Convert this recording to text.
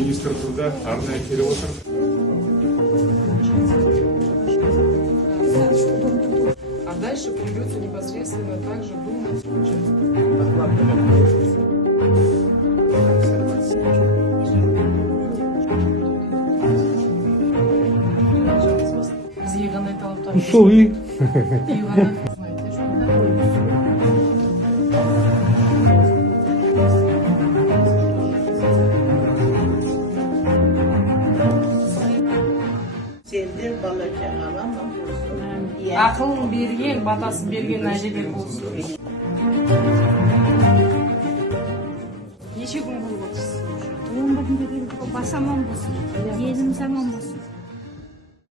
министр турда арнайы келип отур. А дальше придется непосредственно также думать. Бізге қандай талаптар? Сол үй. Сендер бала чағаңа болсын. Ақылын берген, батасын берген әжелер болсын. Неше күн болып отырсыз? 11 күнге дейін бас аман болсын, еліміз аман болсын.